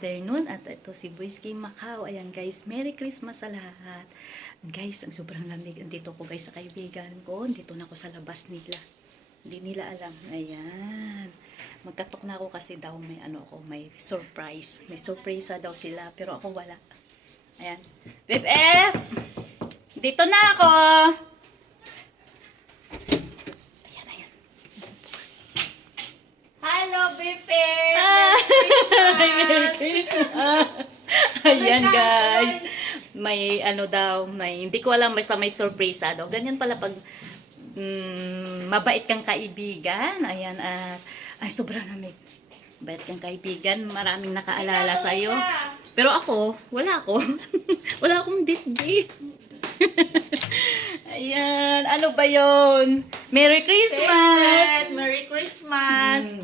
afternoon at ito si Boys Game Macau. Ayan guys, Merry Christmas sa lahat. Guys, ang sobrang lamig. Andito ko guys sa kaibigan ko. Dito na ako sa labas nila. Hindi nila alam. Ayan. Magkatok na ako kasi daw may may surprise. May surprise daw sila pero ako wala. Ayan. Bebe! Dito na ako! Hello, Bebe! Merry Christmas! Ayan guys. May hindi ko alam, basta may surprise daw. Ganyan pala pag mabait kang kaibigan. Ayan, at sobrang lamig. Mabait kang kaibigan, maraming nakaalala sa'yo. Pero ako, wala ako. Wala akong dit-dit. Ayan, ano ba yon? Merry Christmas! Merry Christmas!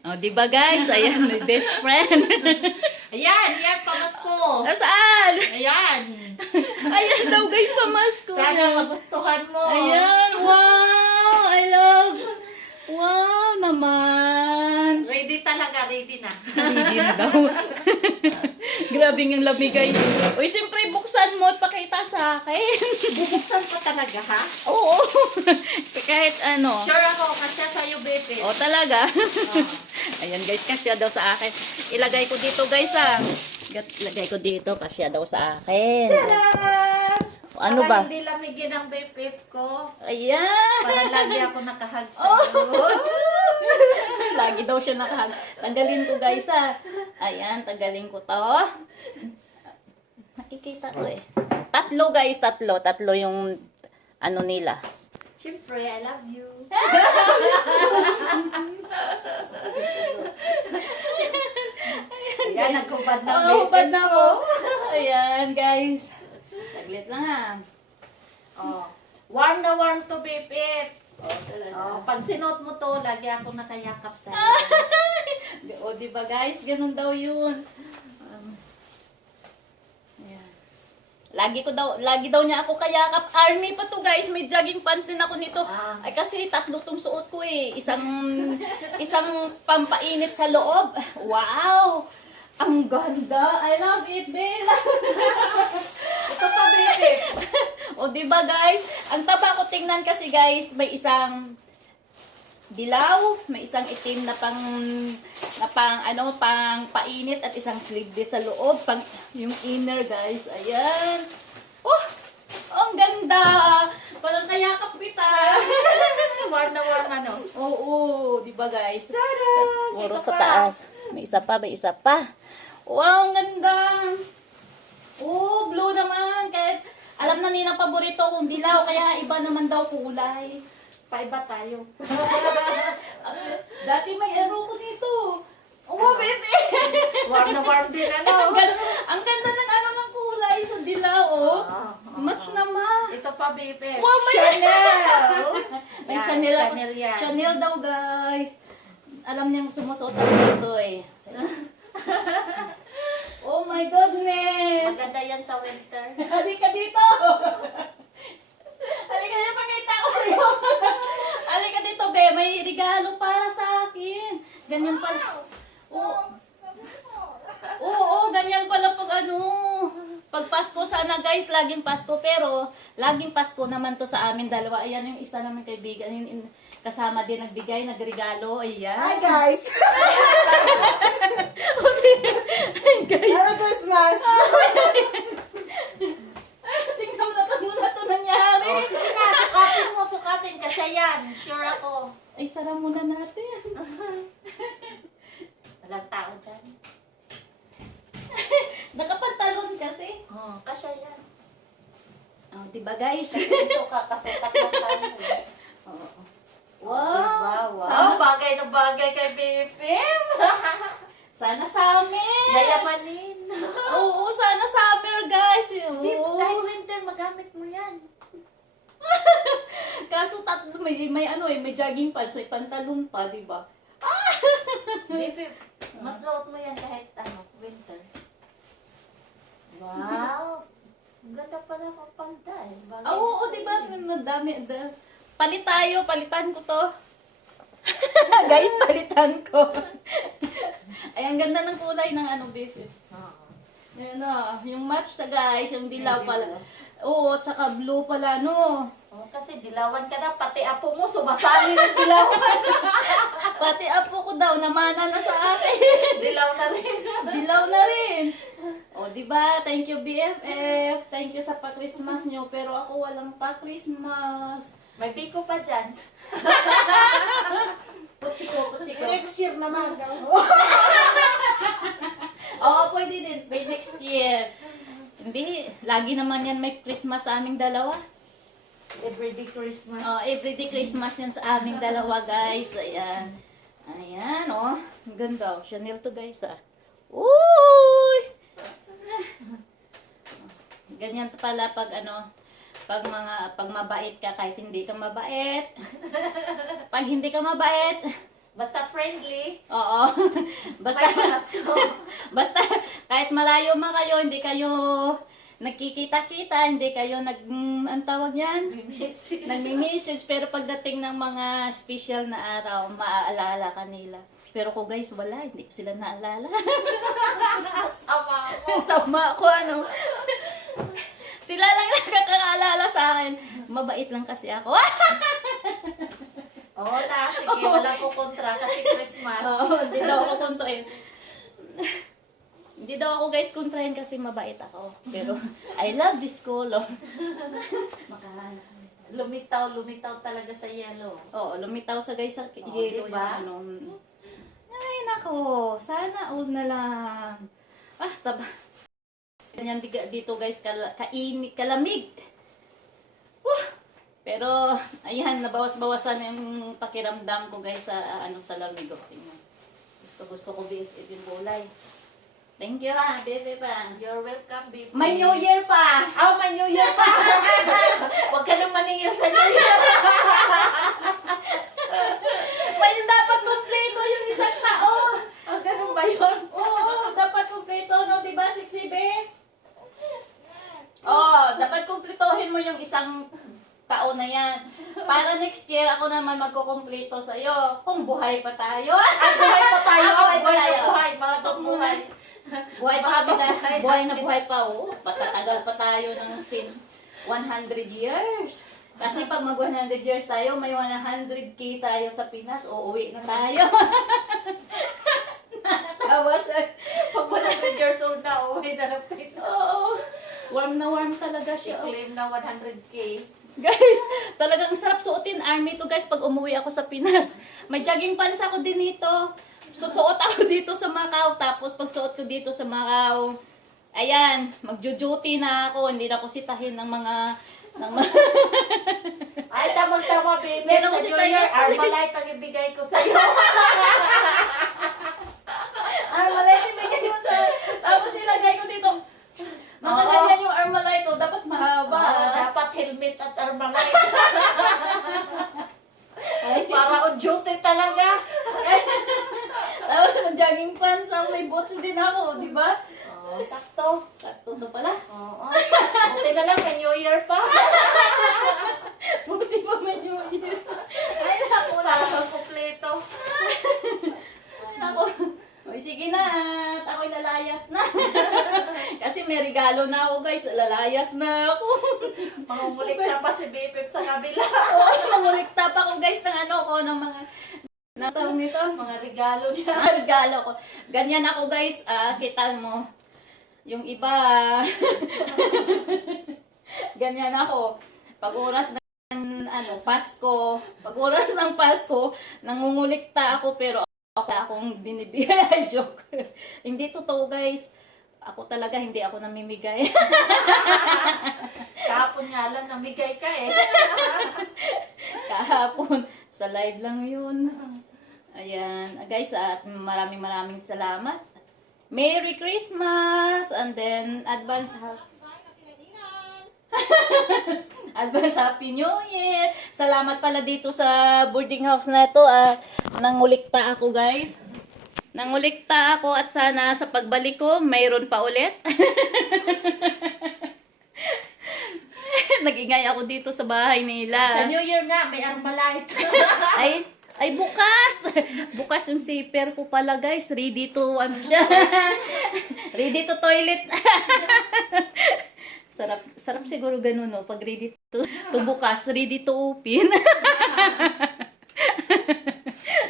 Oh, di ba guys? Ayan, my best friend. Ayan, pamasko. Nasaan? Ayan. Ayan daw guys, pamasko. Sana magustuhan mo. Ayan, wow! I love. Wow naman. Ready talaga, ready na. Hindi na daw. Grabe yung lamig guys. Uy, siyempre buksan mo at pakita sa akin. Bubuksan pa talaga, ha? Oo. Kahit ano. Sure ako, kasya sa'yo, Bebe. O talaga. Ayan guys, kasya daw sa akin. Ilagay ko dito guys Ilagay ko dito, kasya daw sa akin. Tadaan! Ano ba? Para hindi lamigin ang Bebe ko. Ayan. Para lagi ako nakahag sa'yo. Lagi daw siya nakahag. Tanggalin ko guys Ayan, tanggalin ko to. Nakikita ko eh. Tatlo guys, tatlo. Tatlo yung nila. Siyempre, I love you. Ayan, naghubad na Bebe. Hubad na ako. Ayan guys. Saglit lang ha. Oh. Warm na warm to, Bebe. Talaga. Oh, pag sinuot mo to, lagi ako nakayakap sa'yo. O, diba guys? Ganun daw yun. Ayan. Lagi daw niya ako kayakap. Army pa to guys. May jogging pants din ako nito. Ay kasi tatlo tong suot ko eh. Isang pampainit sa loob. Wow! Ang ganda. I love it, Bella. Ito pa, Bebe. O, diba guys? Ang taba ko tingnan kasi guys, may isang dilaw, may isang itim na pang painit at isang sleeveless sa loob, yung inner guys. Ayan. Oh, ang ganda. Parang kayakap kita. Warm na warm ano. Oo, diba guys? Tada! Puro Ito sa pa. taas. May isa pa. Wow, ang ganda. Oh, blue naman. Kahit alam na nilang paborito kong dilaw, kaya iba naman daw kulay. Paiba tayo. Dati may ko dito. Oh, baby! Warm na warm din ano. Ang ganda ng ng kulay sa dilaw, oh. Match naman. Ito pa, Bebe. Wow, may Chanel. May Yan, Chanel ako. Chanel yan. Chanel daw, guys. Alam niyang sumusuot ako dito, eh. Oh my goodness! Maganda yan sa winter. Halika dito! Halika dito, pakita ko sa'yo. Halika dito, be. May regalo para sa akin. Ganyan pala. Oo, ganyan pala pag Pasko sana guys, laging Pasko. Pero, laging Pasko naman to sa amin dalawa. Ayan yung isa naman kaibigan. Yung kasama din nagbigay, nagregalo. Ayan. Hi, guys. Ay, guys. Merry Christmas. Tingnan mo na ito nangyari. Oh, sige na, sukatin kasi yan. Sure ako. Ay, sara muna natin. Walang tao dyan. Nakapantalon kasi. Kasya yan. Oh, diba guys? Kasukat lang tayo eh. Oo. Wow. Sana, Bagay na bagay kay Bebe. sana summer. Yayamanin. Oo, sana summer guys. Oo. Kahit winter, magamit mo yan. Kaso tatlo, may jogging pants, may pantalon pa, diba? Bebe, mas suot mo yan kahit winter. Wow. Ang ganda pala ng panda eh. Bagay Oo, sa'yo diba? eh. Madami. Palitan ko to. Guys, palitan ko. Ay, ang ganda ng kulay ng ano, baby. Oo. Ayan na, yung match sa guys, yung dilaw pala. Oo, tsaka blue pala, no? Oh, kasi dilawan ka na, pati apo mo sumasali ng dilawan. Pati apo ko daw, namana na sa akin. Dilaw na rin. Dilaw na rin. O, di ba? Thank you, BFF. Thank you sa pa-Christmas nyo. Pero ako walang pa-Christmas. May biko pa dyan. Putsiko, putsiko. Next year naman daw. Oo, pwede din. By next year. Hindi, lagi naman yan may Christmas sa aming dalawa. Everyday Christmas. Oh, everyday Christmas yan sa aming dalawa, guys. Ayan. Ayan, oh. Ang ganda. Oh. Chanel to, guys, ah. Uy! Ganyan pala pag ano, pag mabait ka kahit hindi ka mabait. Pag hindi ka mabait, Basta friendly. oo. Basta May Pasko. basta kahit malayo man kayo, hindi kayo nagkikita-kita, hindi kayo ang tawag yan? Message. Nagmi-message, pero pagdating ng mga special na araw, maaalala ka nila. Pero ko guys, wala, hindi ko sila naalala. Sama mo. Sama ko, ano. Sila lang nakakaalala sa akin. Mabait lang kasi ako. Oo na, sige, wala ko kontra kasi Christmas. Oo, hindi daw ako kontrahin. Hindi daw ako guys kontrahin kasi mabait ako. Pero I love this color. Lumitaw talaga sa yellow. Oo, lumitaw sa guys sa Oo, yellow diba? yung ano. Ay, nako. Sana all na lang. Ah, taba. Ganyan dito guys, kainit, kalamig. Pero, ayan, nabawas-bawasan yung pakiramdam ko guys sa sa lamig. Tingnan. Gusto ko BFF yung kulay. Thank you ha, BFF pa. You're welcome, baby. May New Year pa! Oh, may New Year pa! Huwag ka nang maningil sa New Year. May dapat kompleto yung isang taon! Oh, ganun ba yun? Oo, dapat kompleto, no? Diba, 6CB? Oo, dapat kumpletohin mo yung isang taon na yan. Para next year, ako naman magkukumpleto sa'yo. Kung buhay pa tayo. Ay, buhay pa tayo. Ah, buhay pa Buhay tayo. na buhay. Mga buhay. Buhay pa kami na. Buhay. Buhay na buhay pa. Oh. Patatagal pa tayo ng 100 years. Kasi pag mag 100 years tayo, may 100K tayo sa Pinas, uuwi na tayo. Nakatawa siya. Pag 100 years old na, uwi na lang pito. Oo. Warm na warm talaga siya. Oh. I-claim na 100K. Guys, talagang sarap suotin army to guys pag umuwi ako sa Pinas. May jogging pants ako din dito. Susuot ako dito sa Macau. Tapos pag suot ko dito sa Macau, ayan, magjo-duty na ako. Hindi na ako sitahin ng mga Ay, tamang-tama, baby. Meron Sa kasi New tayo- Year, Armalite ang ibigay ko sa'yo. Armalite, bigyan mo sa... Tapos ilagay ko dito. Nakaganyan yung Armalite ko. Dapat mahaba. Dapat helmet at Armalite. Para on duty talaga. Tapos mag-jogging pants na may boots din ako. Di ba? Oh, sakto. Sakto to pala. Oo. Buti na lang, may New Year pa. Buti pa may New Year. Ay, naku na. Para sa kompleto. Ay, naku. O, sige na. At ako'y lalayas na. Kasi may regalo na ako, guys. Lalayas na ako. Mangungulik na pa si BFF sa kabila. Oo, mangulikta pa ako, guys, ng ng mga... Tawag nito? Mga regalo niya. Mga regalo ko. Ganyan ako, guys. Kita mo. Yung iba... Ganyan ako. Pag oras ng Pasko, pag oras ng Pasko, nangungulikta ako, pero akong binibigay. Joke. Hindi totoo, guys. Ako talaga, hindi ako namimigay. Kahapon nga lang, namigay ka eh. Kahapon, sa live lang yun. Ayan. Guys, at maraming salamat. Merry Christmas! And then, advance Happy New Year! Salamat pala dito sa boarding house na ito. Nangulikta ako, guys. Nangulikta ako at sana sa pagbalik ko, mayroon pa ulit. Nagingay ako dito sa bahay Sa nila. New Year nga, may Armalite. Ay, Ay, bukas! Bukas yung zipper ko pala, guys. Ready to, ano siya? Ready to toilet. Sarap siguro ganun, no? Pag ready to bukas, ready to open.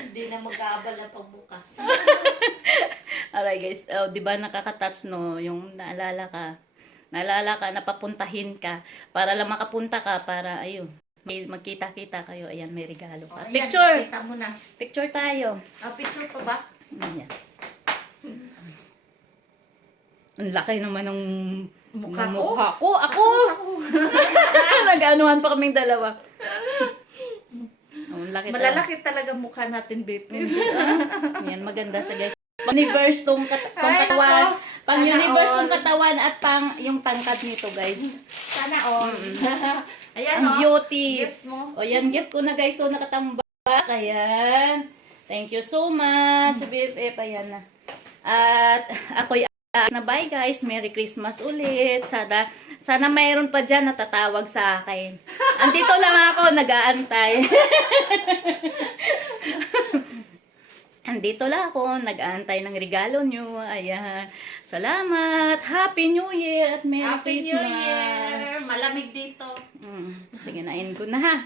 Hindi na mag-aabala pagbukas. Alright, guys. Oh, di ba nakaka-touch, no? Yung naalala ka, napapuntahin ka, para lang makapunta ka, para, ayun, magkita-kita kayo. Ayan, may regalo ka. Ayan, Picture! Kita mo na. Picture tayo. Picture pa ba? Ayan. Ang laki naman ng Mukha ng ko? mukha ko. Ako! Ako. Nag-anuhan pa kaming dalawa. Ang laki Malalaki talaga mukha natin, babe. Yan, maganda siya, guys. Pang-universe tong Ay, katawan. nako. Pang-universe Sana tong all. katawan at yung pangkat nito, guys. Sana all. Ayan, Ang beauty. Gift mo. O yan, gift ko na, guys. So, nakatambak. Ayan. Thank you so much, BFF. Ayan na. At ako'y na bye, guys. Merry Christmas ulit. Sana mayroon pa dyan natatawag sa akin. Andito lang ako, nag-aantay. Andito lang ako, nag-aantay ng regalo nyo. Ayan. Salamat. Happy New Year at Merry Happy New Christmas. Year. Malamig dito. Sige, nain ko na ha.